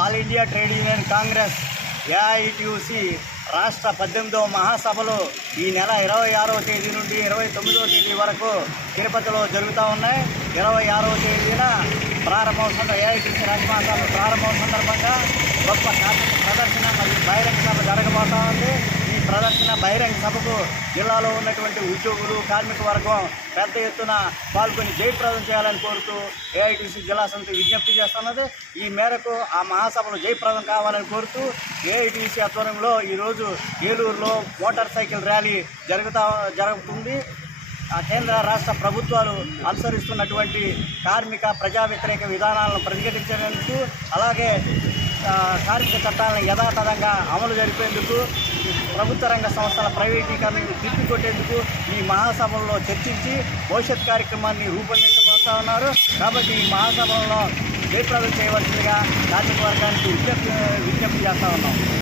All India trade union Congress AITUC రాష్ట్ర 18వ మహాసభలు ఈ నెల 26వ తేదీ నుండి 29వ తేదీ వరకు తిరుపతిలో జరుగుతూ ఉన్నాయి. 26వ తేదీన ప్రారంభం ఏఐటియుసి రాష్ట్ర మహాసభలు ప్రారంభం సందర్భంగా గొప్ప కార్మిక ప్రదర్శన మరియు బహిరంగ సభ జరగబోతూ ఉంది. ఈ ప్రదర్శన బహిరంగ సభకు జిల్లాలో ఉన్నటువంటి ఉద్యోగులు కార్మిక వర్గం పెద్ద ఎత్తున పాల్గొని జయప్రదం చేయాలని కోరుతూ ఏఐటియుసి జిల్లా సమితి విజ్ఞప్తి చేస్తున్నది. ఈ మేరకు ఆ మహాసభలు జయప్రదం కావాలని కోరుతూ ఏఐటియుసి ఆధ్వర్యంలో ఈరోజు ఏలూరులో మోటార్ సైకిల్ ర్యాలీ జరుగుతుంది. కేంద్ర రాష్ట్ర ప్రభుత్వాలు అనుసరిస్తున్నటువంటి కార్మిక ప్రజా వ్యతిరేక విధానాలను ప్రతిఘటించేందుకు, అలాగే కార్మిక చట్టాలను యథాతథంగా అమలు జరిపేందుకు, ప్రభుత్వ రంగ సంస్థల ప్రైవేటీకరణను తిప్పికొట్టేందుకు ఈ మహాసభల్లో చర్చించి భవిష్యత్ కార్యక్రమాన్ని రూపొందించబోతా ఉన్నారు. కాబట్టి ఈ మహాసభల్లో జయప్రదం చేయవలసిందిగా కార్మిక వర్గానికి విజ్ఞప్తి చేస్తూ ఉన్నాం.